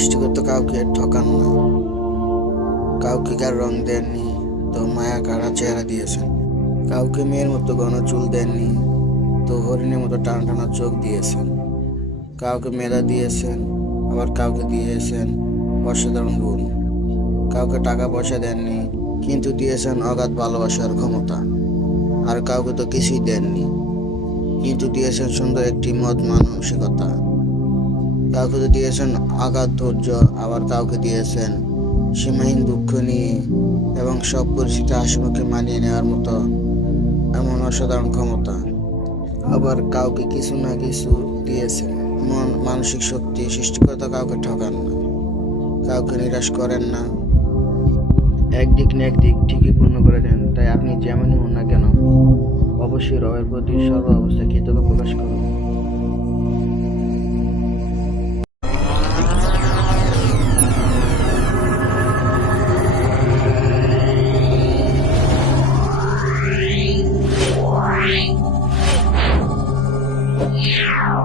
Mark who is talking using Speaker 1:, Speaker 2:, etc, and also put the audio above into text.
Speaker 1: সৃষ্টিকর্তা কাউকে ঠকান না। কাউকে কার রং দেননি, তো মায়া কারা চেহারা দিয়েছেন? কাউকে মেয়ের মতো ঘন চুল দেননি, তো হরিণের মতো টানা টানা চোখ দিয়েছেন। কাউকে মেধা দিয়েছেন, আবার কাউকে দিয়েছেন অসাধারণ গুণ। কাউকে টাকা পয়সা দেননি, কিন্তু দিয়েছেন অগাধ ভালোবাসার ক্ষমতা। আর কাউকে তো কিছুই দেননি, কিন্তু দিয়েছেন সুন্দর একটি মত মানসিকতা। কাউকে দিয়েছেন আঘাত, ধৈর্য, আবার কাউকে দিয়েছেন সীমাহীন দুঃখ নিয়ে এবং সব পরিস্থিতি হাসিমুখে মানিয়ে নেওয়ার মতো এমন অসাধারণ ক্ষমতা। আবার কাউকে কিছু না কিছু দিয়েছেন। মন, মানসিক শক্তি, সৃষ্টিকর্তা কাউকে ঠকান না, কাউকে নিরাশ করেন না। একদিক না একদিক ঠিকই পূর্ণ করে দেন, তাই আপনি যেমনই হন না কেন, অবশ্যই রবের প্রতি সর্ব অবস্থায় কৃতজ্ঞ প্রকাশ করুন।
Speaker 2: 了。